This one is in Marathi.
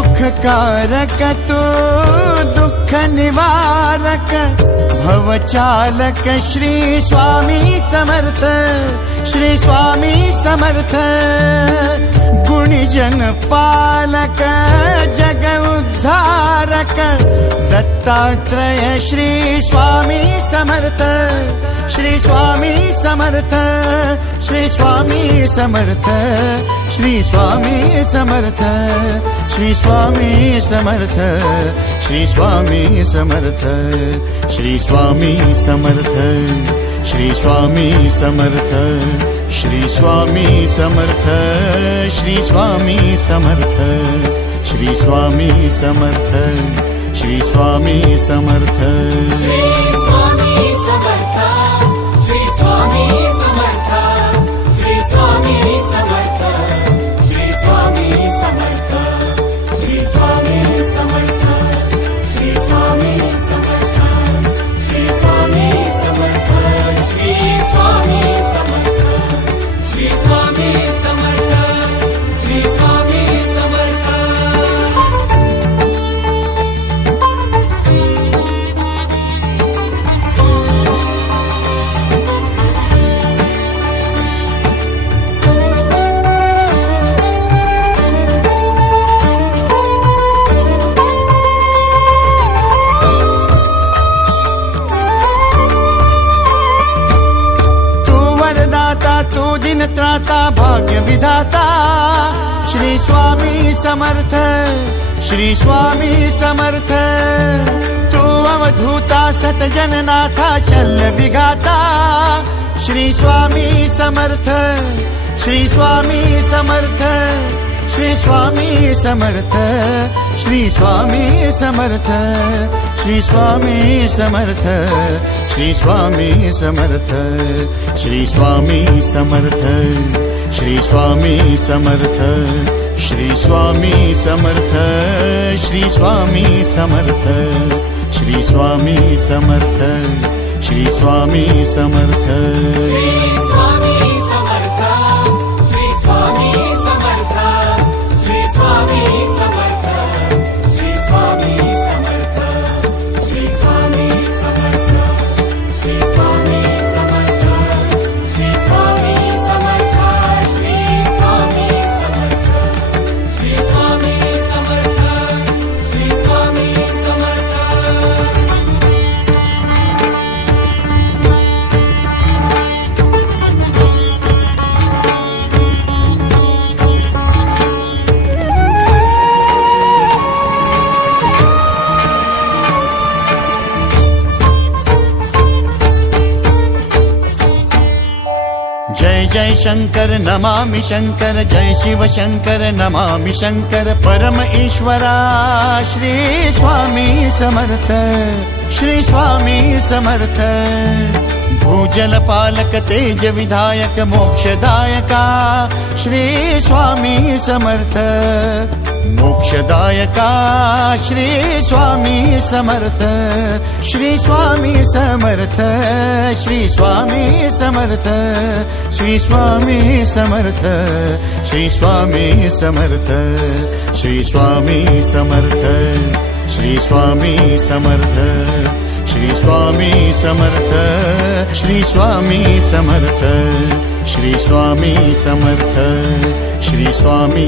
सुखकारक तू दुःख निवारक भवचालक श्री स्वामी समर्थ, श्री स्वामी समर्थ। गुणीजन पालक जग उद्धारक दत्तात्रेय श्री स्वामी समर्थ, श्री स्वामी समर्थ, श्री स्वामी समर्थ, श्री स्वामी समर्थ, श्री स्वामी समर्थ, श्री स्वामी समर्थ, श्री स्वामी समर्थ, श्री स्वामी समर्थ, श्री स्वामी समर्थ, श्री स्वामी समर्थ, श्री स्वामी समर्थ, श्री स्वामी समर्थ। तू दिन त्राता भाग्य विधाता श्री स्वामी समर्थ, श्री स्वामी समर्थ। तू अवधूता सत जननाथा शल्य विघाता श्री स्वामी समर्थ, श्री स्वामी समर्थ, श्री स्वामी समर्थ, श्री स्वामी समर्थ, श्री स्वामी समर्थ, श्री स्वामी समर्थ, श्री स्वामी समर्थ, श्री स्वामी समर्थ, श्री स्वामी समर्थ, श्री स्वामी समर्थ, श्री स्वामी समर्थ, श्री स्वामी समर्थ। जय जय शंकर नमामि शंकर, जय शिव शंकर नमामि शंकर। परम ईश्वरा श्री स्वामी समर्थ, श्री स्वामी समर्थ। भूजल पालक तेज विधायक मोक्षदायका श्री स्वामी समर्थ, मोक्षदायका श्री स्वामी समर्थ, श्री स्वामी समर्थ, श्री स्वामी समर्थ, श्री स्वामी समर्थ, श्री स्वामी समर्थ, श्री स्वामी समर्थ, श्री स्वामी समर्थ, श्री स्वामी समर्थ, श्री स्वामी समर्थ, श्री स्वामी समर्थ, श्री स्वामी